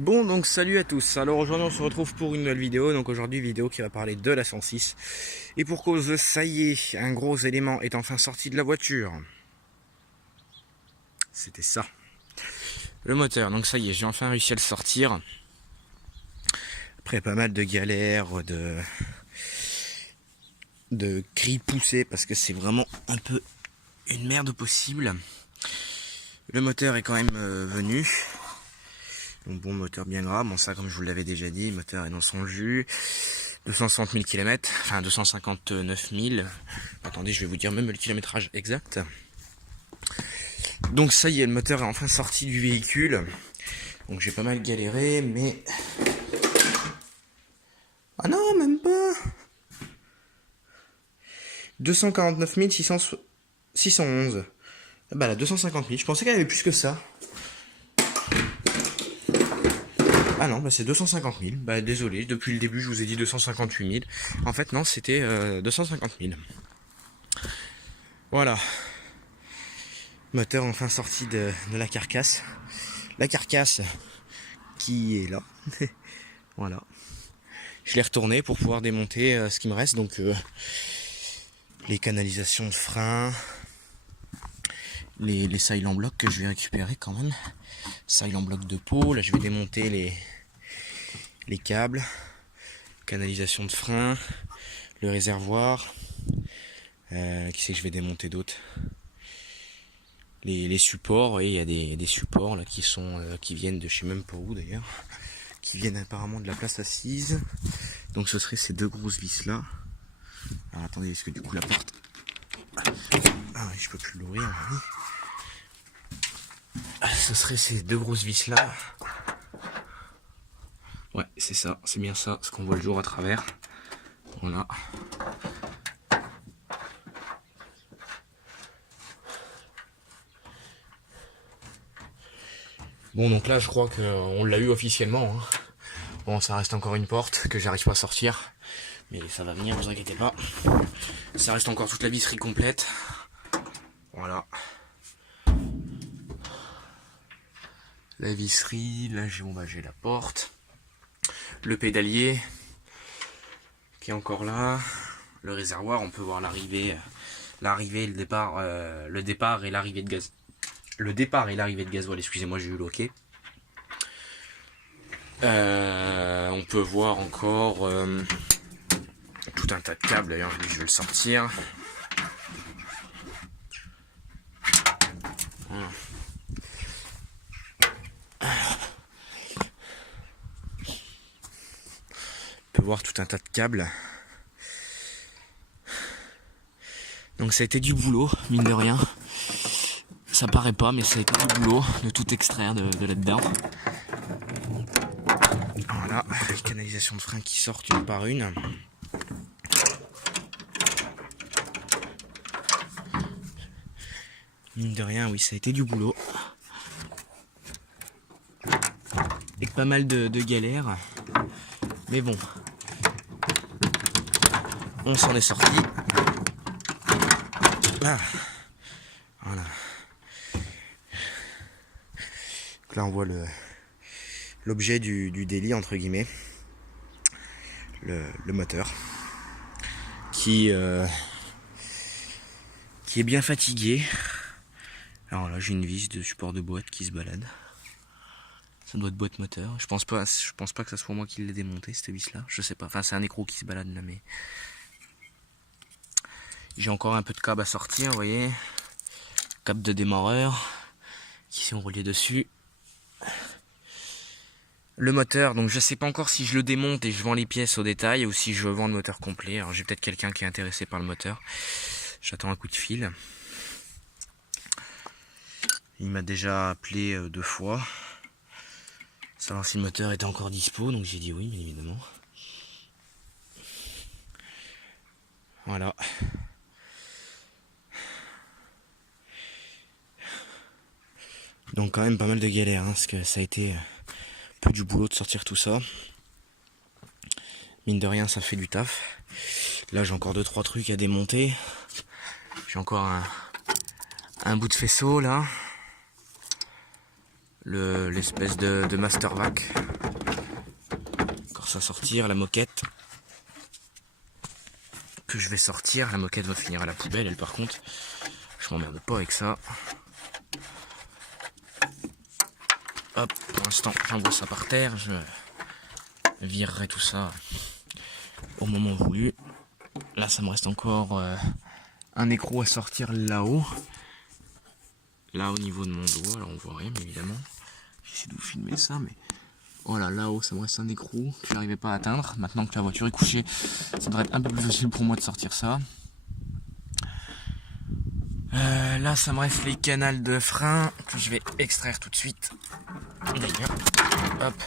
Bon, donc salut à tous. Alors aujourd'hui on se retrouve pour une nouvelle vidéo. Donc aujourd'hui vidéo qui va parler de la 106. Et pour cause, ça y est, un gros élément est enfin sorti de la voiture. C'était ça. Le moteur. Donc ça y est, j'ai enfin réussi à le sortir. Après pas mal de galères, de cris poussés parce que c'est vraiment un peu une merde possible. Le moteur est quand même venu. Donc bon, moteur bien gras, bon ça comme je vous l'avais déjà dit, le moteur est dans son jus, 260 000 km, enfin 259 000, attendez je vais vous dire même le kilométrage exact. Donc ça y est, le moteur est enfin sorti du véhicule, donc j'ai pas mal galéré, mais... Ah non, même pas 249 611, ah bah là 250 000, je pensais qu'elle avait plus que ça. Ah non, bah c'est 250 000. Bah désolé, depuis le début je vous ai dit 258 000. En fait non, c'était 250 000. Voilà. Moteur enfin sorti de la carcasse. La carcasse qui est là. Voilà. Je l'ai retourné pour pouvoir démonter ce qui me reste. Donc les canalisations de frein. Les silent blocs que je vais récupérer quand même. Silent bloc de peau. Là je vais démonter les câbles, canalisation de frein, le réservoir, qui c'est que je vais démonter d'autres, les supports, et il y a des supports là qui viennent de chez même pas où d'ailleurs, qui viennent apparemment de la place assise. Donc ce serait ces deux grosses vis là. Alors attendez, parce que du coup la porte, ah oui, je peux plus l'ouvrir. Ce serait ces deux grosses vis là. Ouais, c'est ça, c'est bien ça, ce qu'on voit le jour à travers. Voilà. Bon, donc là, je crois qu'on l'a eu officiellement. Hein. Bon, ça reste encore une porte que j'arrive pas à sortir. Mais ça va venir, vous inquiétez pas. Ça reste encore toute la visserie complète. Voilà. La visserie, là, j'ai la porte. Le pédalier qui est encore là, le réservoir, on peut voir l'arrivée, le départ et l'arrivée de gaz, le départ et l'arrivée de gasoil. Excusez-moi, j'ai eu l'ok. On peut voir encore tout un tas de câbles. D'ailleurs, je vais le sortir. Voilà. On peut voir tout un tas de câbles. Donc ça a été du boulot, mine de rien. Ça paraît pas, mais ça a été du boulot de tout extraire de là-dedans. Voilà, les canalisations de frein qui sortent une par une. Mine de rien, oui, ça a été du boulot. Avec pas mal de galères. Mais bon, on s'en est sorti. Ah, voilà. Donc là on voit l'objet du délit entre guillemets, le moteur qui est bien fatigué. Alors là j'ai une vis de support de boîte qui se balade. Ça doit être boîte moteur. Je pense pas que ça soit moi qui l'ai démonté cette vis là. Je sais pas. Enfin c'est un écrou qui se balade là, mais j'ai encore un peu de câble à sortir, vous voyez. Câble de démarreur qui sont reliés dessus. Le moteur, donc je sais pas encore si je le démonte et je vends les pièces au détail ou si je vends le moteur complet. Alors j'ai peut-être quelqu'un qui est intéressé par le moteur. J'attends un coup de fil. Il m'a déjà appelé 2 fois. Savoir si le moteur était encore dispo, donc j'ai dit oui, bien évidemment. Voilà. Donc quand même pas mal de galères, hein, parce que ça a été un peu du boulot de sortir tout ça. Mine de rien, ça fait du taf. Là j'ai encore 2-3 trucs à démonter. J'ai encore un bout de faisceau là. l'espèce de Master Vac. Encore ça sortir, la moquette. Que je vais sortir, la moquette va finir à la poubelle, elle par contre. Je m'emmerde pas avec ça. Hop, pour l'instant j'envoie ça par terre, je virerai tout ça au moment voulu. Là ça me reste encore un écrou à sortir là-haut. Là au niveau de mon doigt, alors on voit rien mais évidemment. J'essaie de vous filmer ça mais voilà, là-haut ça me reste un écrou que je n'arrivais pas à atteindre. Maintenant que la voiture est couchée, ça devrait être un peu plus facile pour moi de sortir ça. Là ça me reste les canals de frein que je vais extraire tout de suite. D'ailleurs, hop,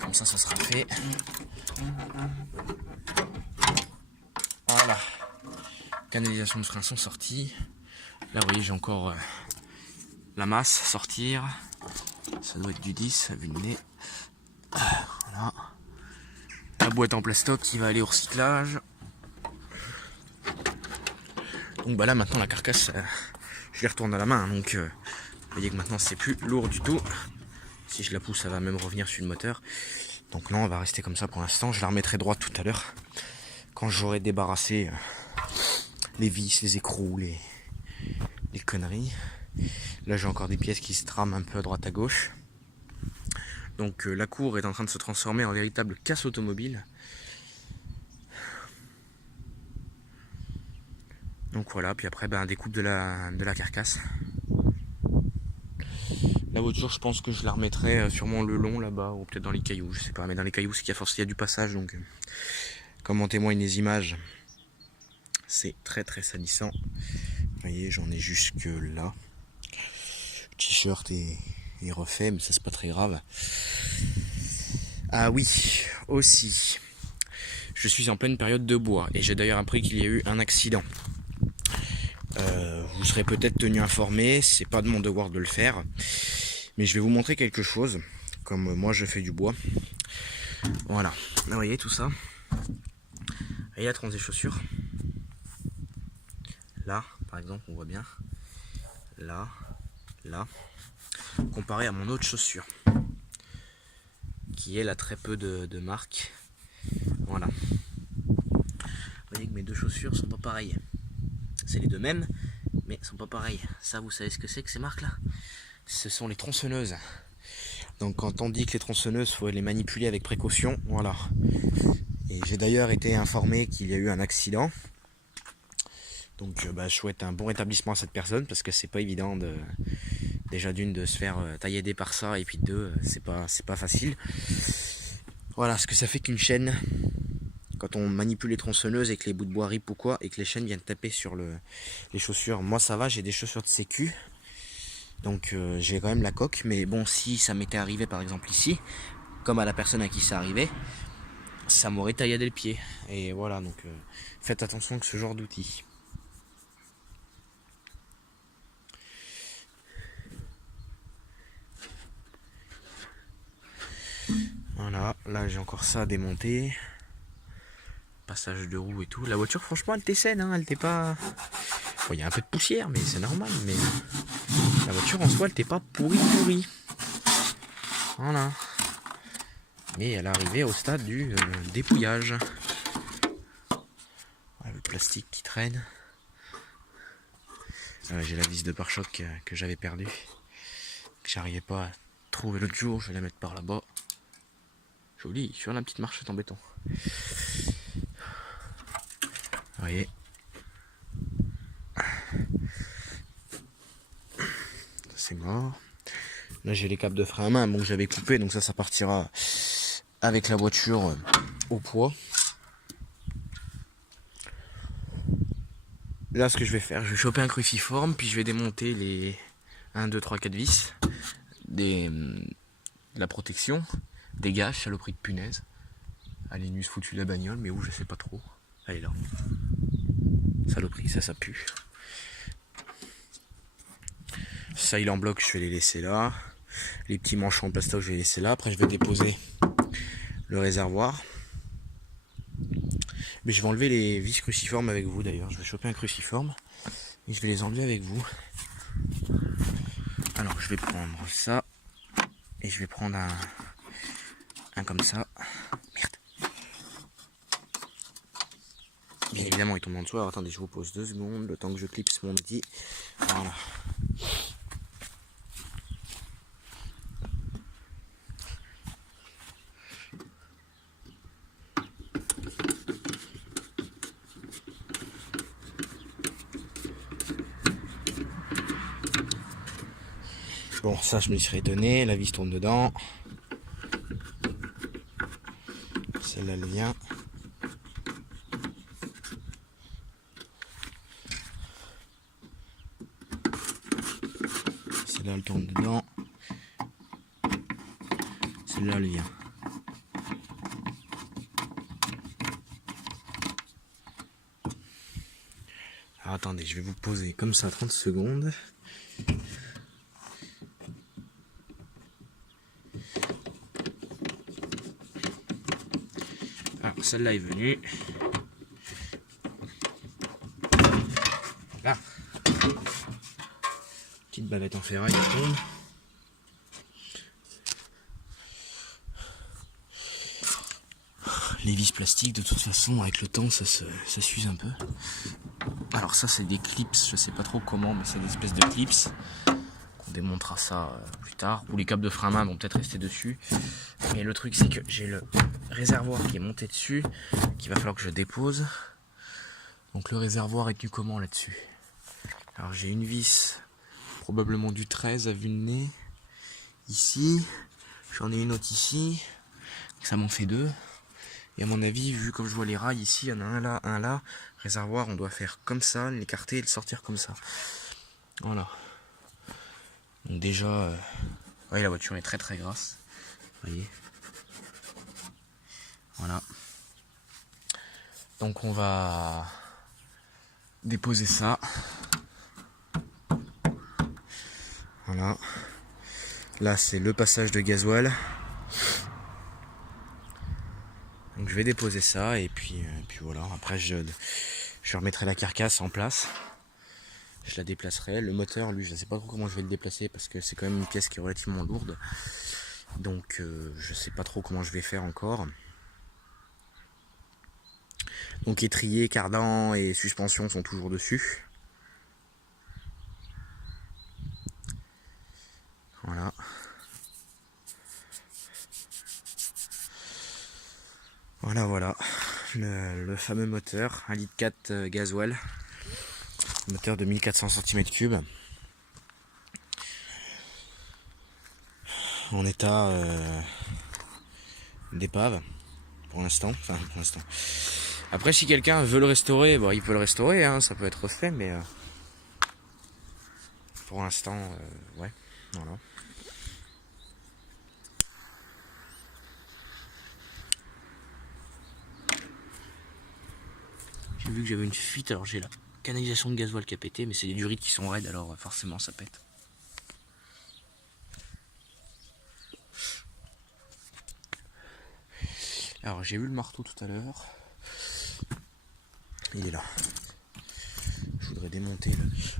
comme ça sera fait. Voilà, canalisation de frein sont sorties. Là vous voyez j'ai encore la masse à sortir. Ça doit être du 10 vu le nez. Voilà. La boîte en plastoc qui va aller au recyclage. Donc bah là maintenant la carcasse je les retourne à la main, donc vous voyez que maintenant c'est plus lourd du tout. Si je la pousse ça va même revenir sur le moteur. Donc non, on va rester comme ça pour l'instant. Je la remettrai droite tout à l'heure quand j'aurai débarrassé les vis, les écrous, les conneries. Là j'ai encore des pièces qui se trament un peu à droite à gauche. Donc la cour est en train de se transformer en véritable casse automobile. Donc voilà, puis après découpe de la carcasse. La voiture je pense que je la remettrai sûrement le long là-bas ou peut-être dans les cailloux, je sais pas, mais dans les cailloux c'est qu'il y a du passage, donc comme en témoignent les images, c'est très très salissant. Vous voyez, j'en ai jusque là. Le t-shirt est refait, mais ça c'est pas très grave. Ah oui, aussi, je suis en pleine période de bois et j'ai d'ailleurs appris qu'il y a eu un accident. Vous serez peut-être tenu informé, c'est pas de mon devoir de le faire, mais je vais vous montrer quelque chose, comme moi je fais du bois. Voilà, là vous voyez tout ça. Et la tranche des chaussures. Là, par exemple, on voit bien. Là, là. Comparé à mon autre chaussure, qui elle a très peu de marques. Voilà. Vous voyez que mes deux chaussures sont pas pareilles. C'est les deux mêmes, mais sont pas pareilles. Ça, vous savez ce que c'est que ces marques-là? Ce sont les tronçonneuses. Donc quand on dit que les tronçonneuses, faut les manipuler avec précaution, voilà. Et j'ai d'ailleurs été informé qu'il y a eu un accident. Donc je souhaite un bon rétablissement à cette personne parce que c'est pas évident déjà d'une de se faire taillader par ça et puis de deux, c'est pas facile. Voilà ce que ça fait qu'une chaîne. Quand on manipule les tronçonneuses et que les bouts de bois ripent ou quoi, et que les chaînes viennent taper sur les chaussures. Moi ça va, j'ai des chaussures de sécu, donc j'ai quand même la coque, mais bon, si ça m'était arrivé par exemple ici, comme à la personne à qui c'est arrivé, ça m'aurait tailladé le pied. Et voilà, donc faites attention avec ce genre d'outils. Voilà, là j'ai encore ça à démonter. Passage de roue et tout. La voiture franchement elle était saine, hein, elle était pas... Bon, il y a un peu de poussière mais c'est normal, mais la voiture en soi elle était pas pourrie. Voilà. Mais elle est arrivée au stade du dépouillage. Ouais, le plastique qui traîne. J'ai la vis de pare-choc que j'avais perdue, que j'arrivais pas à trouver l'autre jour. Je vais la mettre par là-bas. Jolie, sur la petite marchette en béton. Vous voyez, c'est mort. Là j'ai les câbles de frein à main, bon, que j'avais coupé, donc ça partira avec la voiture au poids. Là ce que je vais faire, je vais choper un cruciforme, puis je vais démonter les 1, 2, 3, 4 vis de la protection, des gâches, saloperie de punaise. Alinus foutu la bagnole, mais où je sais pas trop. Elle est là. Saloperie, ça pue. Ça il en bloc, je vais les laisser là. Les petits manchons en plastoc, je vais les laisser là. Après je vais déposer le réservoir. Mais je vais enlever les vis cruciformes avec vous d'ailleurs. Je vais choper un cruciforme et je vais les enlever avec vous. Alors je vais prendre ça. Et je vais prendre un comme ça. Merde. Bien évidemment, il tombe en dessous. Alors attendez, je vous pose 2 secondes, le temps que je clipse mon outil. Voilà. Bon, ça je me serais étonné, la vis tourne dedans. Celle-là elle vient. Celle-là elle tourne dedans. Celle-là elle vient. Alors attendez, je vais vous poser comme ça 30 secondes. Alors celle-là est venue. Là. Petite bavette en ferraille, elle tombe. Les vis plastiques, de toute façon, avec le temps, ça s'use un peu. Alors ça, c'est des clips, je sais pas trop comment, mais c'est des espèces de clips. On démontera ça plus tard. Ou les câbles de frein à main vont peut-être rester dessus. Mais le truc, c'est que j'ai le réservoir qui est monté dessus, qu'il va falloir que je dépose. Donc le réservoir est tenu comment là-dessus? Alors j'ai une vis, probablement du 13 à vue de nez. Ici, j'en ai une autre ici. Ça m'en fait 2. Et à mon avis, vu comme je vois les rails ici, il y en a un là, un là. Réservoir, on doit faire comme ça, l'écarter et le sortir comme ça. Voilà. Donc déjà, oui, la voiture est très très grasse. Vous voyez. Voilà. Donc on va déposer ça. Voilà. Là, c'est le passage de gasoil. Donc je vais déposer ça et puis voilà. Après je remettrai la carcasse en place. Je la déplacerai. Le moteur, lui, je ne sais pas trop comment je vais le déplacer parce que c'est quand même une pièce qui est relativement lourde. Donc je sais pas trop comment je vais faire encore. Donc étrier, cardan et suspension sont toujours dessus. Voilà. Voilà. Le fameux moteur, 1,4 litre gasoil. Moteur de 1400 cm3. En état d'épave pour l'instant. Enfin pour l'instant. Après si quelqu'un veut le restaurer, bon, il peut le restaurer, hein, ça peut être refait, mais pour l'instant, ouais, voilà. J'ai vu que j'avais une fuite, alors j'ai la canalisation de gasoil qui a pété, mais c'est des durites qui sont raides, alors forcément ça pète. Alors j'ai vu le marteau tout à l'heure. Il est là. Je voudrais démonter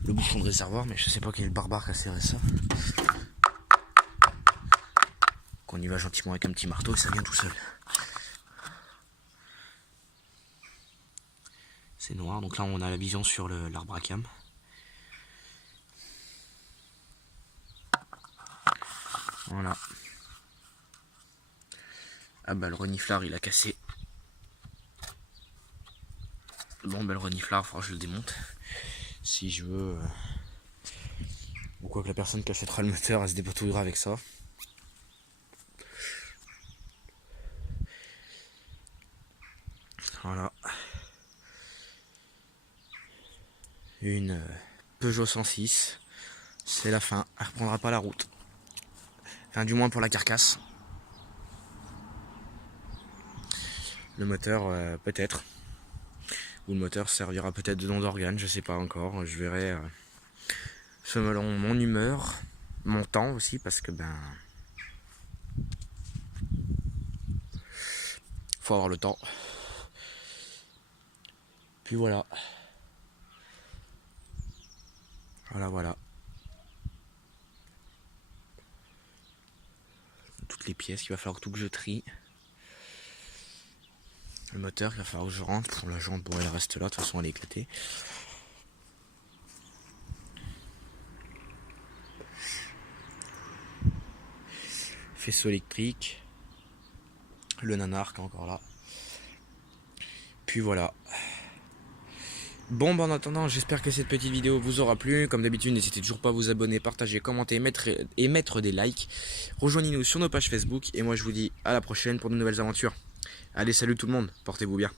le bouchon de réservoir, mais je sais pas quel barbare qui a serré ça. Qu'on y va gentiment avec un petit marteau et ça vient tout seul. C'est noir, donc là on a la vision sur l'arbre à cam. Voilà. Ah bah le reniflard il a cassé. Bon bah le reniflard, il faudra que je le démonte. Si je veux. Ou quoi que la personne qui achètera le moteur, elle se dépatouillera avec ça. Voilà. Une Peugeot 106. C'est la fin. Elle reprendra pas la route. Enfin du moins pour la carcasse. Le moteur peut-être. Ou le moteur servira peut-être de don d'organe, je sais pas encore. Je verrai selon mon humeur, mon temps aussi, parce que ben faut avoir le temps. Puis voilà. Voilà. toutes les pièces qu'il va falloir tout que je trie. Le moteur qu'il va falloir que je rentre. Pour la jante, bon elle reste là, de toute façon elle est éclatée. Faisceau électrique. Le nanar qui est encore là. Puis voilà. Bon, en attendant, j'espère que cette petite vidéo vous aura plu. Comme d'habitude, n'hésitez toujours pas à vous abonner, partager, commenter, mettre des likes. Rejoignez-nous sur nos pages Facebook. Et moi, je vous dis à la prochaine pour de nouvelles aventures. Allez, salut tout le monde, portez-vous bien.